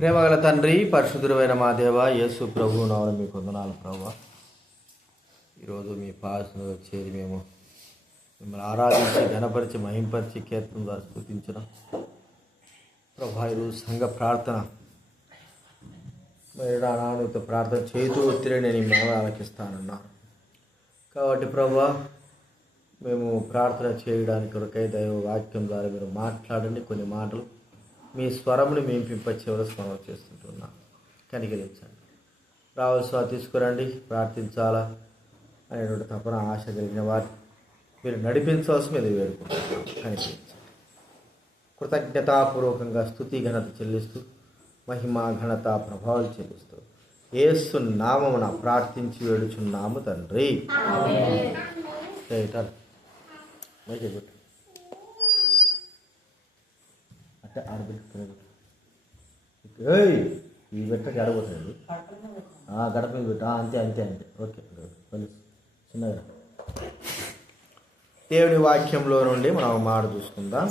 ప్రేమగల తండ్రి, పరిశుద్ధుడైన మా దేవ, యేసు ప్రభు నామమున మీకు వందనాలు ప్రభువా. ఈరోజు మీ పాదసన్నిధిలో చేరి మేము మిమ్మల్ని ఆరాధించి, ఘనపరిచి, మహింపరిచి, కీర్తన ద్వారా స్తుతించడం ప్రభా. ఈరోజు సంఘ ప్రార్థన నానుతో ప్రార్థన చేతూ ఒత్తిడి నేను మేము ఆలకిస్తానన్నాను కాబట్టి ప్రభా, మేము ప్రార్థన చేయడానికి కొరకై దైవ వాక్యం ద్వారా మీరు మాట్లాడండి. కొన్ని మాటలు మీ స్వరముని మేము పింపచేవలో స్మరణ చేస్తుంటున్నాం. కనికరించండి. రావాల్సిన తీసుకురండి, ప్రార్థించాలా అనేటువంటి తపన ఆశ కలిగిన వారు మీరు నడిపించవలసి మీద వేడుకుంటున్నాం. కనికరించండి. కృతజ్ఞతాపూర్వకంగా స్తుతి ఘనత చెల్లిస్తూ, మహిమ ఘనత ప్రభావాలు చెల్లిస్తూ యేసు నామమున ప్రార్థించి వేడుచున్నాము తండ్రి. అంటే ఈ పెట్ట గడబోతుంది, గడప మీద పెట్ట అంతే అంతే అంతే ఓకే. చిన్నగా దేవుని వాక్యంలో నుండి మనం మాట చూసుకుందాం.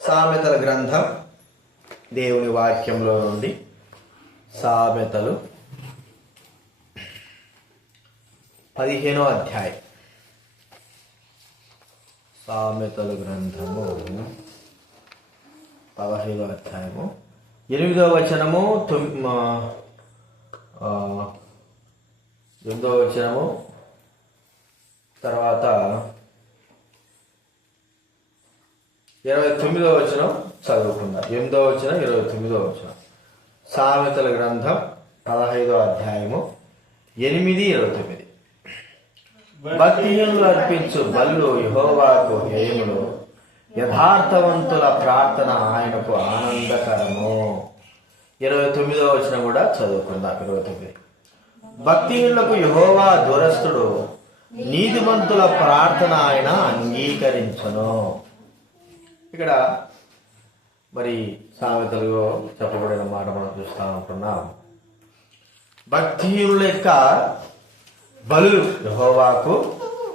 సామెతల గ్రంథం, దేవుని వాక్యంలో నుండి సామెతలు 15వ అధ్యాయం. సామెతలు గ్రంథము 15వ అధ్యాయము 8వ వచనము 8వ వచనము తర్వాత 29వ వచనం చదువుకుందాం. 8వ వచనం 29వ వచనం. సామెతల గ్రంథం 15వ అధ్యాయము 8-29. భక్తిహీనులు అర్పించు బలులు యెహోవాకు హేయములు, యథార్థవంతుల ప్రార్థన ఆయనకు ఆనందకరము. 29వ వచనం కూడా చదువుకుందాం. 29. భక్తిహీనులకు యెహోవా దూరస్థుడు, నీతిమంతుల ప్రార్థన ఆయన అంగీకరించును. ఇక్కడ మరి సామెతలుగా చెప్పబడిన మాట మనం చూస్తా ఉంటున్నాం. భక్తిహీనుల యొక్క బలులు యెహోవాకు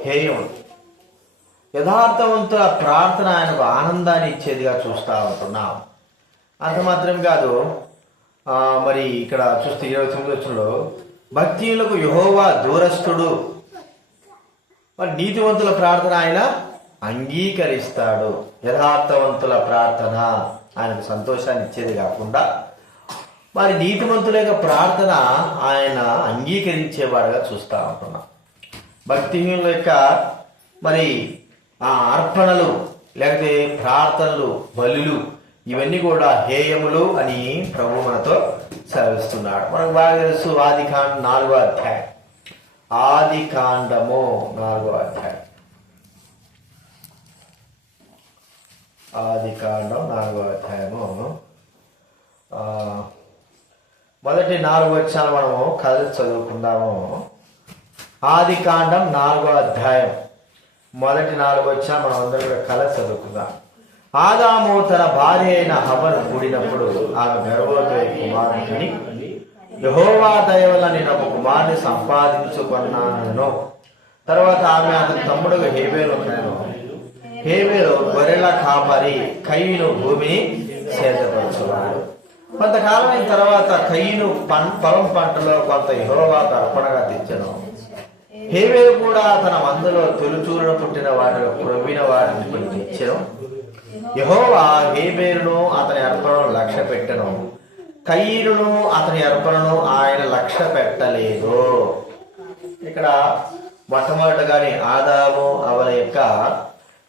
హేయములు, యథార్థవంతుల ప్రార్థన ఆయనకు ఆనందాన్ని ఇచ్చేదిగా చూస్తూ ఉంటున్నాం. అంత మాత్రం కాదు, మరి ఇక్కడ చూస్తే 29 వచనంలో భక్తిహీనులకు యెహోవా దూరస్థుడు, మరి నీతివంతుల ప్రార్థన ఆయన అంగీకరిస్తాడు. యథార్థవంతుల ప్రార్థన ఆయనకు సంతోషాన్ని ఇచ్చేది కాకుండా మరి నీతిమంతుల యొక్క ప్రార్థన ఆయన అంగీకరించేవాడుగా చూస్తూ ఉంటున్నాం. భక్తిహీనుల యొక్క మరి ఆ అర్పణలు లేకపోతే ప్రార్థనలు, బలులు ఇవన్నీ కూడా హేయములు అని ప్రభు మనతో సెలవిస్తున్నాడు. మనకు బాగా తెలుసు, ఆదికాండం 4వ అధ్యాయం. ఆదికాండము 4వ అధ్యాయం. ఆదికాండం 4వ అధ్యాయము మొదటి 4 వచనాలు మనము కలిసి చదువుకుందాము. ఆదికాండం 4వ అధ్యాయం మొదటి 4 వచనాలు మనం అందరం కూడా కలిసి చదువుకుందాం. ఆదాము తన భార్య అయిన హవ్వను కూడినప్పుడు ఆమె గర్భవతి కుమారుని, యెహోవా దయ వల్ల నేను ఒక కుమారుని సంపాదించుకున్నాను. తర్వాత ఆమె అతని తమ్ముడు హేబేలు కనెను. హేబేలు గొర్రెల కాపరి, కయీను భూమిని సేదపరచువాడు. కొంతకాలం అయిన తర్వాత కయీను పొలం పంటలో కొంత యెహోవాకు అర్పణగా తెచ్చెను. హేబేలు కూడా తన మందలో తొలిచూరును పుట్టిన వాటిలో క్రొవ్విన వాటిని కొన్ని తెచ్చెను. యెహోవా హేబేలును అతని అర్పణను లక్ష్య పెట్టెను, కయీనును అతని అర్పణను ఆయన లక్ష్య పెట్టలేదు. ఇక్కడ మొట్టమొదటిగానే ఆదాము అవల యొక్క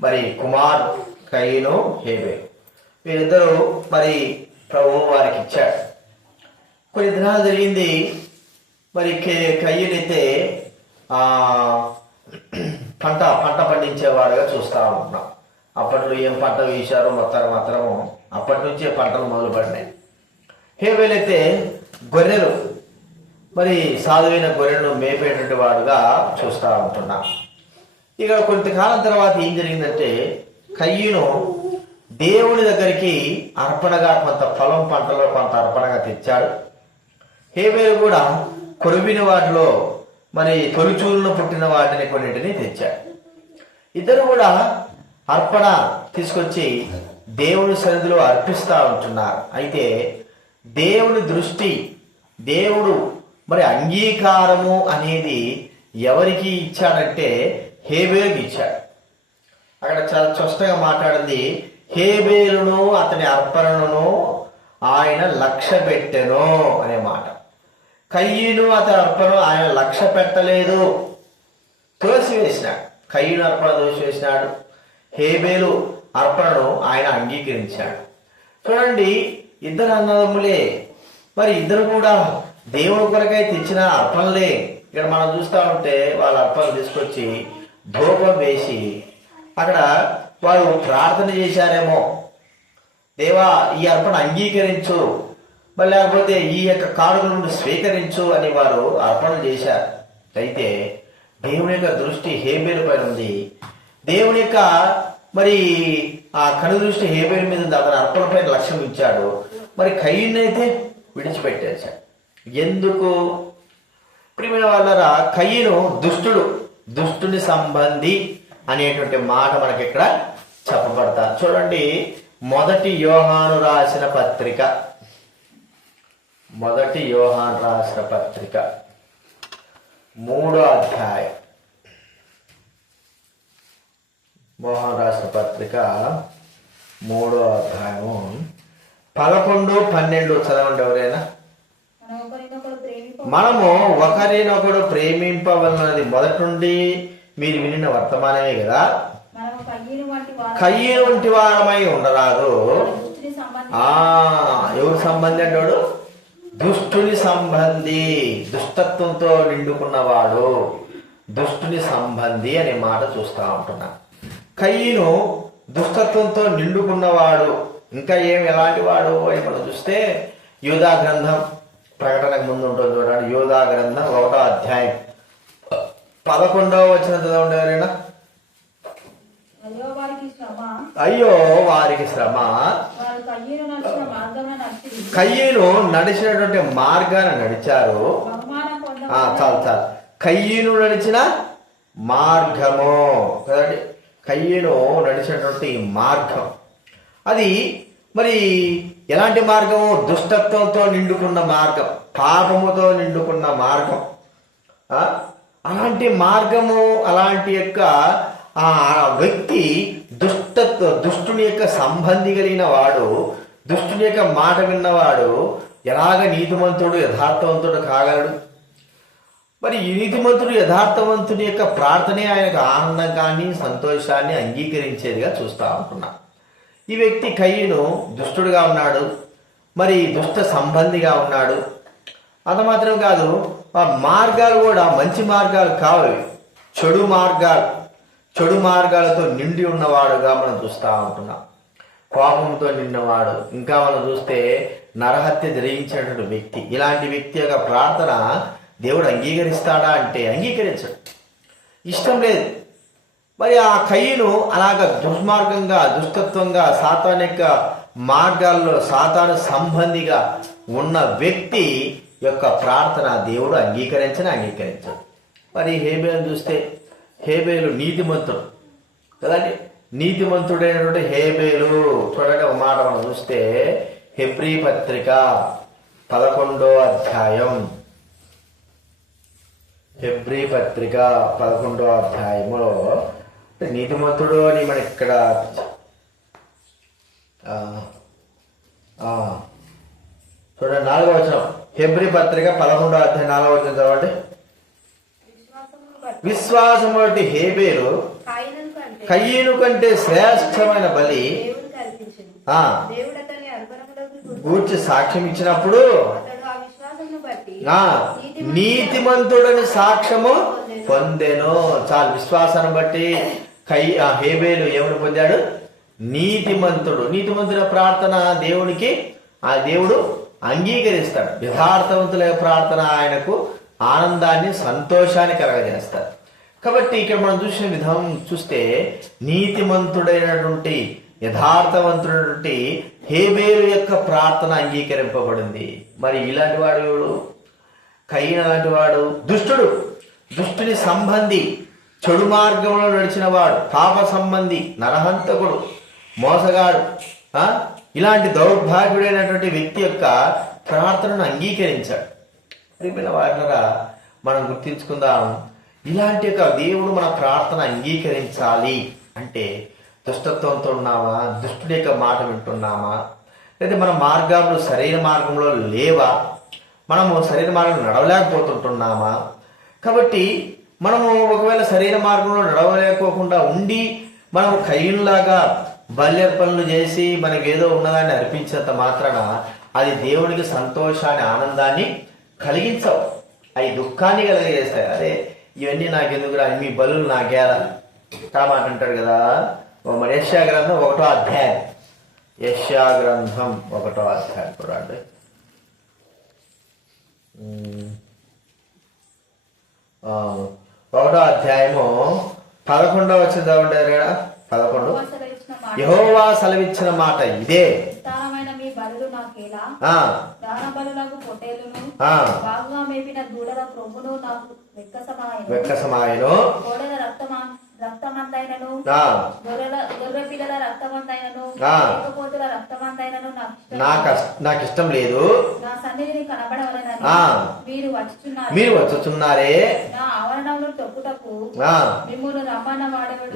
మరి కుమార్ కయీను, హేబేలు వీరిద్దరూ మరి ప్రభువు వారికి ఇచ్చాడు. కొన్ని దినాలు జరిగింది. మరి కయ్యనైతే పంట పండించేవాడుగా చూస్తూ ఉంటున్నాం. అప్పట్లో ఏం పంట వేశారో మాత్రము అప్పటి నుంచే పంటలు మొదలుపడినాయి. హేబేలు అయితే గొర్రెలు, మరి సాధువైన గొర్రెలను మేపేటువంటి వాడుగా చూస్తూ ఉంటున్నాం. ఇక కొంతకాలం తర్వాత ఏం జరిగిందంటే, కయ్యను దేవుని దగ్గరికి అర్పణగా కొంత పొలం పంటలో కొంత అర్పణగా తెచ్చాడు. హేబేలు కూడా కొరివిన వాటిలో మరి తొలిచూరును పుట్టిన వాటిని కొన్నింటిని తెచ్చాడు. ఇద్దరు కూడా అర్పణ తీసుకొచ్చి దేవుని సన్నిధిలో అర్పిస్తూ ఉంటున్నారు. అయితే దేవుని దృష్టి, దేవుడు మరి అంగీకారము అనేది ఎవరికి ఇచ్చాడంటే హేబేలుకి ఇచ్చాడు. అక్కడ చాలా స్పష్టంగా మాట్లాడింది, హేబేలును అతని అర్పణను ఆయన లక్ష్య పెట్టెను అనే మాట. కయ్యను అతని అర్పణ ఆయన లక్ష్య పెట్టలేదు, తోసివేసినాడు. కయ్యను అర్పణ తోసివేసినాడు, హేబేలు అర్పణను ఆయన అంగీకరించాడు. చూడండి, ఇద్దరు అన్నదమ్ములే, మరి ఇద్దరు కూడా దేవుడి కొరకై తెచ్చిన అర్పణలే. ఇక్కడ మనం చూస్తూ ఉంటే వాళ్ళ అర్పణలు తీసుకొచ్చి ధూపం వేసి అక్కడ వాళ్ళు ప్రార్థన చేశారేమో, దేవా ఈ అర్పణ అంగీకరించు, మరి లేకపోతే ఈ యొక్క కానుకల నుండి స్వీకరించు అని వారు అర్పణలు చేశారు. అయితే దేవుని యొక్క దృష్టి హేబేలు పైన ఉంది. దేవుని యొక్క మరి ఆ కను దృష్టి హేబేలు మీద ఉంది. అతను అర్పణ పైన లక్ష్యం ఇచ్చాడు. మరి కయ్యను అయితే విడిచిపెట్టేశాడు. ఎందుకు? ప్రియమైన వాళ్ళరా, కయ్యను దుష్టుడు, దుష్టుని సంబంధి అనేటువంటి మాట మనకి ఇక్కడ చెప్పబడతారు. చూడండి, మొదటి యోహాను రాసిన పత్రిక, మొదటి యోహాను రాసిన పత్రిక 3వ అధ్యాయం, మోహన్ రాసిన పత్రిక 3వ అధ్యాయము 11, 12 చదవండి ఎవరైనా. మనము ఒకరినొకడు ప్రేమింపవలనది మొదటి నుండి మీరు వినిన వర్తమానమే కదా. కయ్యను వంటి వారమై ఉండరాదు. ఎవరు సంబంధి అంటాడు? దుష్టుని సంబంధి, దుష్టత్వంతో నిండుకున్నవాడు, దుష్టుని సంబంధి అనే మాట చూస్తూ ఉంటున్నా. కయ్యను దుష్టత్వంతో నిండుకున్నవాడు. ఇంకా ఎలాంటి వాడు అని మనం చూస్తే యోధా గ్రంథం, ప్రకటనకు ముందు ఉంటుంది చూడండి. యోధా గ్రంథం 1వ అధ్యాయం 11వ వచనం చదవండి ఎవరైనా. అయ్యో వారికి శ్రమ, కయ్యను నడిచినటువంటి మార్గాన్ని నడిచారు. చాలు చాలు, కయ్యను నడిచిన మార్గము కదండి. కయ్యను నడిచినటువంటి మార్గం అది మరి ఎలాంటి మార్గము? దుష్టత్వంతో నిండుకున్న మార్గం, పాపముతో నిండుకున్న మార్గం. అలాంటి మార్గము, అలాంటి యొక్క ఆ వ్యక్తి దుష్టుని యొక్క సంబంధి కలిగిన వాడు, దుష్టుని యొక్క మాట విన్నవాడు ఎలాగ నీతిమంతుడు యథార్థవంతుడు కాగలడు? మరి ఈ నీతిమంతుడు యథార్థవంతుని యొక్క ప్రార్థనే ఆయనకు ఆనందాన్ని సంతోషాన్ని అంగీకరించేదిగా చూస్తూ ఉంటున్నా. ఈ వ్యక్తి కయ్యను దుష్టుడుగా ఉన్నాడు, మరి దుష్ట సంబంధిగా ఉన్నాడు. అంత మాత్రం కాదు, ఆ మార్గాలు కూడా మంచి మార్గాలు కావు, చెడు మార్గాలతో నిండి ఉన్నవాడుగా మనం చూస్తూ ఉంటున్నాం. కోపంతో నిన్నవాడు, ఇంకా మనం చూస్తే నరహత్య జరిగించినటువంటి వ్యక్తి. ఇలాంటి వ్యక్తి యొక్క ప్రార్థన దేవుడు అంగీకరిస్తాడా అంటే అంగీకరించడు, ఇష్టం లేదు. మరి ఆ కయ్యను అలాగ దుర్మార్గంగా, దుష్టత్వంగా, సాతాను యొక్క మార్గాల్లో సాతాను సంబంధిగా ఉన్న వ్యక్తి యొక్క ప్రార్థన దేవుడు అంగీకరించడు. మరి హేబేలు చూస్తే, హేబేలు నీతిమంతుడు కదండి. నీతిమంతుడైనటువంటి హేబేలు చూడండి, ఒక మాట మనం చూస్తే హెబ్రీ పత్రిక 11వ అధ్యాయం, హెబ్రీ పత్రిక 11వ అధ్యాయములో నీతిమంతుడు అని మనకి ఇక్కడ చూడండి 4వ వచనం. హెబ్రీ పత్రిక 11వ అధ్యాయం 4వ వచనం చదవండి. విశ్వాసం బట్టి హేబేలు కయ్యను కంటే శ్రేష్టమైన బలి గూర్చి సాక్ష్యం ఇచ్చినప్పుడు నీతిమంతుడని సాక్ష్యము పొందెను. చాలు, విశ్వాసాన్ని బట్టి హేబేలు ఎవరు పొందాడు? నీతిమంతుడి ప్రార్థన దేవునికి ఆ దేవుడు అంగీకరిస్తాడు. యథార్థవంతుల ప్రార్థన ఆయనకు ఆనందాన్ని, సంతోషాన్ని కలగజేస్తాడు. కాబట్టి ఇక్కడ మనం చూసిన విధానం చూస్తే నీతిమంతుడైనటువంటి, యథార్థవంతుడైనటువంటి హేబేలు యొక్క ప్రార్థన అంగీకరింపబడింది. మరి ఇలాంటి వాడు ఎవడు? కయ్యను లాంటి వాడు దుష్టుడు, దుష్టుని సంబంధి, చెడు మార్గంలో నడిచిన వాడు, పాప సంబంధి, నరహంతకుడు, మోసగాడు. ఇలాంటి దౌర్భాగ్యుడైనటువంటి వ్యక్తి యొక్క ప్రార్థనను అంగీకరించాడు. ప్రియమైన వారిగా మనం గుర్తించుకుందాం, ఇలాంటి యొక్క దేవుడు మన ప్రార్థన అంగీకరించాలి అంటే దుష్టత్వంతో ఉన్నామా, దుష్టుడి యొక్క మాట వింటున్నామా, లేదా మన మార్గంలో సరైన మార్గంలో లేవా, మనము సరైన మార్గంలో నడవలేకపోతుంటున్నామా? కాబట్టి మనము ఒకవేళ సరైన మార్గంలో నడవలేకోకుండా ఉండి మనం కయ్యంలాగా బల్యర్పణలు చేసి మనకి ఏదో ఉన్నదాన్ని అర్పించేంత మాత్రాన అది దేవునికి సంతోషాన్ని, ఆనందాన్ని కలిగించవు. అవి దుఃఖాన్ని కలిగజేస్తాయి. అదే ఇవన్నీ నాకెందుకురా, మీ బలులు నాకేలా మాట అంటాడు కదా. యెషయా గ్రంథం 1వ అధ్యాయం, యెషయా గ్రంథం 1వ అధ్యాయం చూడండి. 1వ అధ్యాయము 11వ వచ్చిందా ఉంటారు కదా. 11 యెహోవా సెలవిచ్చిన మాట ఇదే, వెక్కసమాయను నాకు ఇష్టం లేదు, మీరు వచ్చుచున్నారే,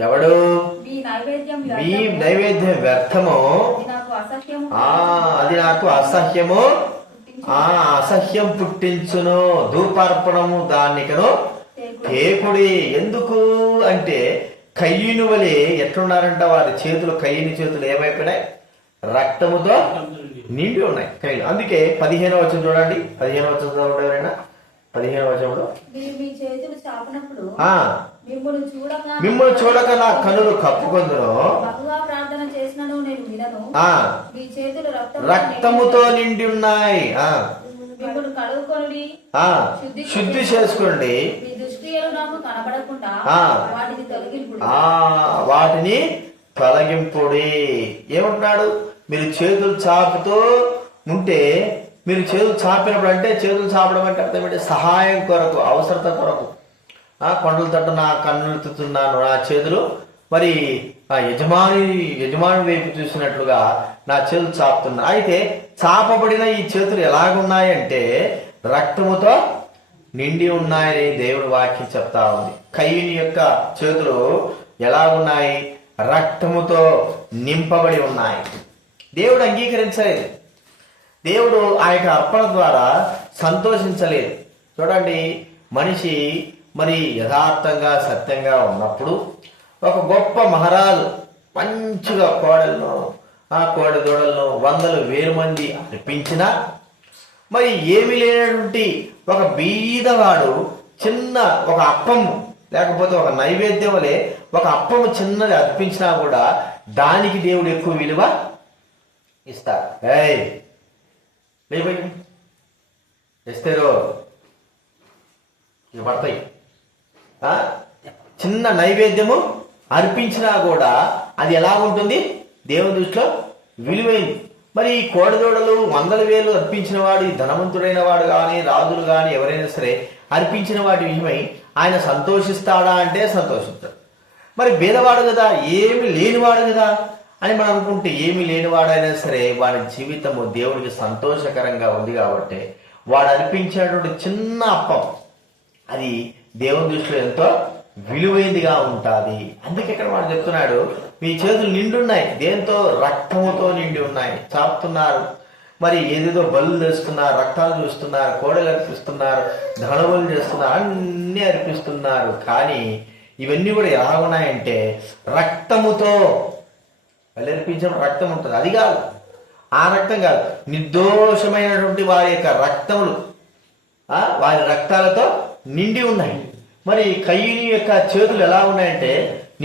ఎవడు మీ నైవేద్యం వ్యర్థము, అది నాకు అసహ్యము, అసహ్యం పుట్టించును, ధూపార్పణము దానికను తేకుడి. ఎందుకు అంటే కయ్యూని వలె ఎట్లున్నారంట వారి చేతులు, కయ్యూని చేతులు ఏమైపోయినాయి, రక్తముతో నిండి ఉన్నాయి కయ్యూలు. అందుకే 15వ వచనం చూడండి, 15వ వచనం చూడండి ఎవరైనా. 15వ వచనంలో మిమ్మల్ని చూడక నా కన్నులు కప్పుకొందును, రక్తముతో నిండి ఉన్నాయి, శుద్ధి చేసుకోండి, వాటిని తొలగింపుడి. ఏమంటున్నాడు, మీరు చేతులు చాపుతూ ఉంటే, మీరు చేతులు చాపినప్పుడు అంటే చేతులు చాపడం అంటే అర్థం ఏంటి, సహాయం కొరకు, అవసరత కొరకు. కొండలు తట్టు నా కన్నులు ఎత్తుతున్నాను, నా చేతులు మరి యజమాని వైపు చూసినట్లుగా నా చేతులు చాపుతున్నా. అయితే చాపబడిన ఈ చేతులు ఎలాగున్నాయంటే రక్తముతో నిండి ఉన్నాయని దేవుడు వాక్యం చెప్తా ఉంది. కయ్యూని యొక్క చేతులు ఎలా ఉన్నాయి, రక్తముతో నింపబడి ఉన్నాయి. దేవుడు అంగీకరించలేదు, దేవుడు ఆ యొక్క అర్పణ ద్వారా సంతోషించలేదు. చూడండి, మనిషి మరి యథార్థంగా సత్యంగా ఉన్నప్పుడు ఒక గొప్ప మహారాజు మంచిగా కోడలను, కోడి దూడలను 100,000 మంది అర్పించిన, మరి ఏమి లేనటువంటి ఒక బీదవాడు చిన్న ఒక అప్పము లేకపోతే ఒక నైవేద్యం వలె ఒక అప్పము చిన్నది అర్పించినా కూడా దానికి దేవుడు ఎక్కువ విలువ ఇస్తాడు. ఇస్తారు ఇక పడతాయి. చిన్న నైవేద్యము అర్పించినా కూడా అది ఎలా ఉంటుంది, దేవుని దృష్టిలో విలువైంది. మరి ఈ కోడదోడలు 100,000 అర్పించిన వాడు, ధనవంతుడైన వాడు కానీ, రాజులు కానీ ఎవరైనా సరే అర్పించిన వాటి విషయమై ఆయన సంతోషిస్తాడా అంటే సంతోషిస్తాడు. మరి భేదవాడు కదా, ఏమి లేనివాడు కదా అని మనం అనుకుంటే, ఏమి లేనివాడైనా సరే వాడి జీవితము దేవుడికి సంతోషకరంగా ఉంది కాబట్టి వాడు అర్పించినటువంటి చిన్న అప్పం అది దేవుని దృష్టిలో ఎంతో విలువైందిగా ఉంటుంది. అందుకే ఇక్కడ వాడు చెప్తున్నాడు, మీ చేతులు నిండున్నాయి, దేంతో, రక్తముతో నిండి ఉన్నాయి. చాపుతున్నారు, మరి ఏదేదో బలు చేస్తున్నారు, రక్తాలు చూస్తున్నారు, కోడలు అర్పిస్తున్నారు, ధనబలు చేస్తున్నారు, అన్నీ అర్పిస్తున్నారు. కానీ ఇవన్నీ కూడా ఎలా ఉన్నాయంటే రక్తముతో బలి అర్పించడం రక్తం ఉంటుంది, అది కాదు, ఆ రక్తం కాదు, నిర్దోషమైనటువంటి వారి యొక్క రక్తములు వారి రక్తాలతో నిండి ఉన్నాయి. మరి కయ్యూని యొక్క చేతులు ఎలా ఉన్నాయంటే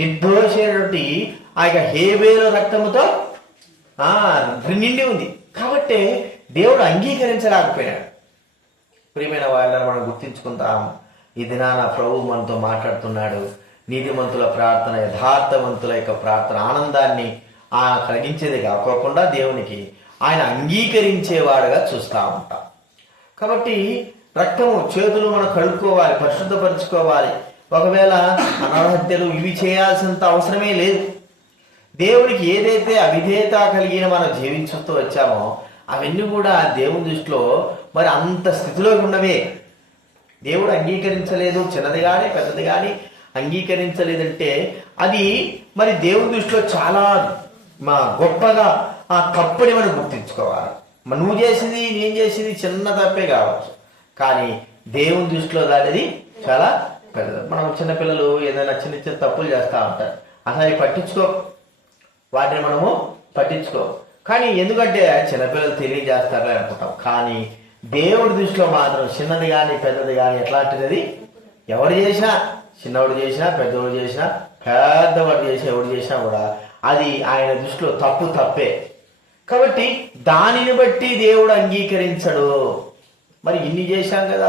నిర్దోషమైనటువంటి ఆ యొక్క హేబేలు రక్తముతో నిండి ఉంది. కాబట్టి దేవుడు అంగీకరించలేకపోయాడు. ప్రియమైన వాళ్ళని మనం గుర్తించుకుంటాం. ఈ దినాన ప్రభు మనతో మాట్లాడుతున్నాడు. నీతిమంతుల ప్రార్థన, యథార్థవంతుల యొక్క ప్రార్థన ఆనందాన్ని కలిగించేది కాకోకుండా దేవునికి ఆయన అంగీకరించేవాడుగా చూస్తూ ఉంటాం. కాబట్టి రక్తము, చేతులు మనం కడుక్కోవాలి, పరిశుద్ధపరచుకోవాలి. ఒకవేళ అనర్హత్యలు ఇవి చేయాల్సినంత అవసరమే లేదు. దేవునికి ఏదైతే అవిధేయత కలిగిన మనం జీవించుతూ వచ్చామో అవన్నీ కూడా దేవుని దృష్టిలో మరి అంత స్థితిలోకి ఉన్నవే. దేవుడు అంగీకరించలేదు, చిన్నది కానీ పెద్దది కానీ అంగీకరించలేదంటే అది మరి దేవుని దృష్టిలో చాలా గొప్పగా ఆ తప్పుని మనం గుర్తించుకోవాలి. నువ్వు చేసింది నేను చేసింది చిన్న తప్పే కావచ్చు, కానీ దేవుని దృష్టిలో దానిది చాలా పెద్దది. మనం చిన్నపిల్లలు ఏదైనా చిన్న చిన్న తప్పులు చేస్తూ ఉంటారు, అసలు అవి పట్టించుకో, వాటిని మనము పట్టించుకో. కానీ ఎందుకంటే చిన్నపిల్లలు తెలియజేస్తారని అనుకుంటాం, కానీ దేవుడి దృష్టిలో మాత్రం చిన్నది కానీ పెద్దది కానీ ఎట్లాంటిది ఎవరు చేసినా, చిన్నవాడు చేసినా పెద్దవాడు చేసినా పెద్దవాడు చేసినా ఎవడు చేసినా కూడా అది ఆయన దృష్టిలో తప్పే. కాబట్టి దానిని బట్టి దేవుడు అంగీకరించడు. మరి ఇన్ని చేశాం కదా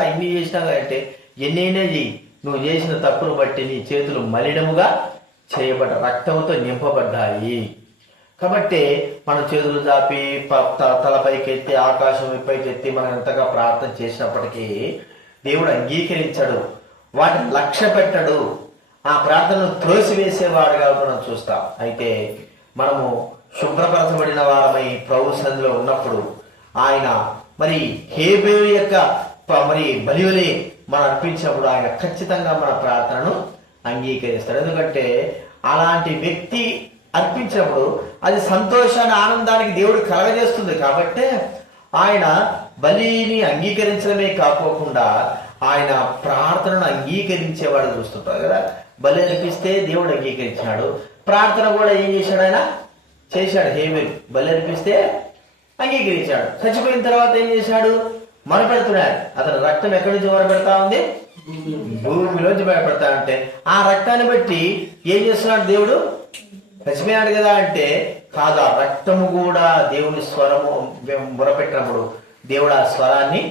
అంటే ఎన్నైనా చెయ్యి, నువ్వు చేసిన తప్పును బట్టి నీ చేతులు మలినముగా చేయబడ్డ రక్తంతో నింపబడ్డాయి. కాబట్టి మనం చేతులు చాపి తలపైకెత్తి ఆకాశం పైకెత్తి మనం ఎంతగా ప్రార్థన చేసినప్పటికీ దేవుడు అంగీకరించడు, వాటిని లక్ష్య పెట్టడు, ఆ ప్రార్థనను త్రోసివేసేవాడుగా మనం చూస్తాం. అయితే మనము శుభ్రపరచబడిన వారమై ప్రభు సన్నిధిలో ఉన్నప్పుడు ఆయన మరి హేబేలు యొక్క మరి బలివలి మనం అర్పించినప్పుడు ఆయన ఖచ్చితంగా మన ప్రార్థనను అంగీకరిస్తాడు. ఎందుకంటే అలాంటి వ్యక్తి అర్పించినప్పుడు అది సంతోషాన్ని ఆనందానికి దేవుడు కలగజేస్తుంది. కాబట్టి ఆయన బలిని అంగీకరించడమే కాకోకుండా ఆయన ప్రార్థనను అంగీకరించేవాడు చూస్తుంటారు కదా. బలి అర్పిస్తే దేవుడు అంగీకరించాడు, ప్రార్థన కూడా ఏం చేశాడు, ఆయన చేశాడు. హేబేలు బలి అర్పిస్తే అంగీకరించాడు. చచ్చిపోయిన తర్వాత ఏం చేశాడు, మొరపెడుతున్నాడు. అతను రక్తం ఎక్కడి నుంచి మొరపెడతా ఉంది, భూమిలోంచి బయటపడతా ఉంటే ఆ రక్తాన్ని బట్టి ఏం చేస్తున్నాడు దేవుడు, చచ్చిపోయాడు కదా అంటే కాదు, ఆ రక్తము కూడా దేవుని స్వరము మొరపెట్టినప్పుడు దేవుడు ఆ స్వరాన్ని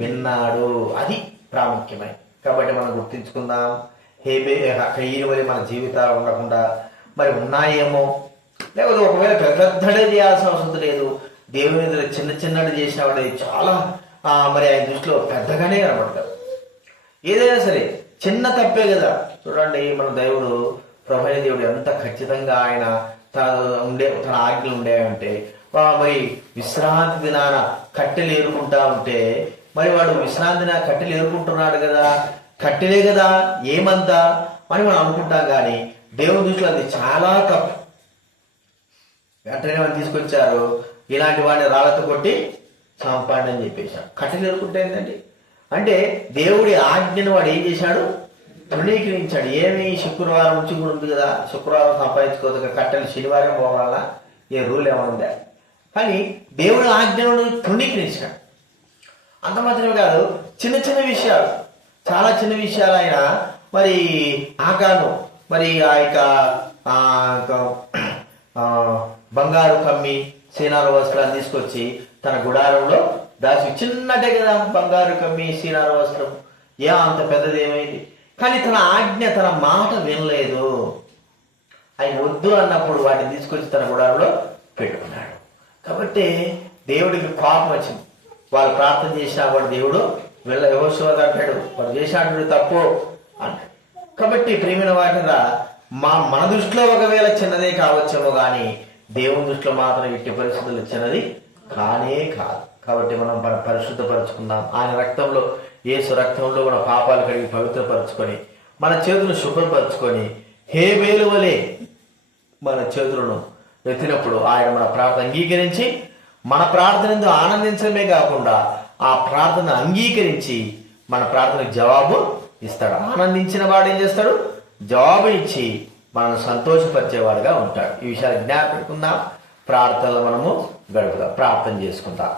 విన్నాడు. అది ప్రాముఖ్యమై. కాబట్టి మనం గుర్తించుకుందాం, హేబేలు మన జీవితాలు ఉండకుండా మరి ఉన్నాయేమో, లేకపోతే ఒకవేళ పెద్దడే చేయాల్సిన అవసరం లేదు, దేవుని మీద చిన్న చిన్నది చేసినవాడు చాలా మరి ఆయన దృష్టిలో పెద్దగానే కనబడతారు. ఏదైనా సరే చిన్న తప్పే కదా. చూడండి మన దేవుడు ప్రభు దేవుడు ఎంత ఖచ్చితంగా ఆయన తన ఆజ్ఞలు ఉండేవంటే, మరి విశ్రాంతి దినాన కట్టెలు ఏరుకుంటా ఉంటే మరి వాడు విశ్రాంతి దిన కట్టెలు ఏరుకుంటున్నాడు కదా, కట్టెలే కదా ఏమంతా అని మనం అనుకుంటాం. కానీ దేవుని దృష్టిలో అది చాలా తప్పు. వెంటనే వాళ్ళు తీసుకొచ్చారు, ఇలాంటి వాడిని రాళ్లతో కొట్టి చంపండి అని చెప్పేశాడు. కట్టెలు ఎరుకుంటే ఏంటండి అంటే దేవుడి ఆజ్ఞను వాడు ఏం చేశాడు, తృణీకరించాడు. ఏమి శుక్రవారం నుంచి కూడా ఉంది కదా, శుక్రవారం సంపాదించుకోదు, కట్టెలు శనివారం పోవాలా, ఏ రూల్ ఏమనుందా, కానీ దేవుడి ఆజ్ఞను తృణీకరించాడు. అంత మాత్రమే కాదు, చిన్న చిన్న విషయాలు, చాలా చిన్న విషయాలు ఆయన మరి ఆకాను మరి ఆ యొక్క బంగారు కమ్మి సీనారు వస్త్రాన్ని తీసుకొచ్చి తన గుడారంలో దాచి, చిన్నదే కదా బంగారు కమ్మి సీనారు వస్త్రం, అంత పెద్దది ఏమైంది, కానీ తన ఆజ్ఞ తన మాట వినలేదు. ఆయన వద్దు అన్నప్పుడు వాటిని తీసుకొచ్చి తన గుడారంలో పెట్టుకున్నాడు. కాబట్టి దేవుడికి కోపం వచ్చింది. వాళ్ళు ప్రార్థన చేసినా వాడు దేవుడు యెహోషువతో అంటాడు, వాడు చేసినటువంటి తప్పు అంటాడు. కాబట్టి ప్రియమైన వాటిరా మన దృష్టిలో ఒకవేళ చిన్నదే కావచ్చేమో కానీ దేవుని దృష్టిలో మాత్రం ఎట్టి పరిస్థితులు చిన్నది కానే కాదు. కాబట్టి మనం పరిశుద్ధపరచుకుందాం. ఆయన రక్తంలో, యేసు రక్తంలో మన పాపాలు కడిగి పవిత్రపరచుకొని మన చేతులను శుభ్రపరచుకొని హేబేలు వలె మన చేతులను ఎత్తినప్పుడు ఆయన మన ప్రార్థన అంగీకరించి మన ప్రార్థనతో ఆనందించడమే కాకుండా ఆ ప్రార్థన అంగీకరించి మన ప్రార్థనకు జవాబు ఇస్తాడు. ఆనందించిన వాడు ఏం చేస్తాడు, జవాబు ఇచ్చి మనల్ని సంతోషపరిచేవాడుగా ఉంటాడు. ఈ విషయాలు జ్ఞాపకం పెట్టుకుందాం. ప్రార్థనలు మనము గడుపుదాం. ప్రార్థన చేసుకుందాం.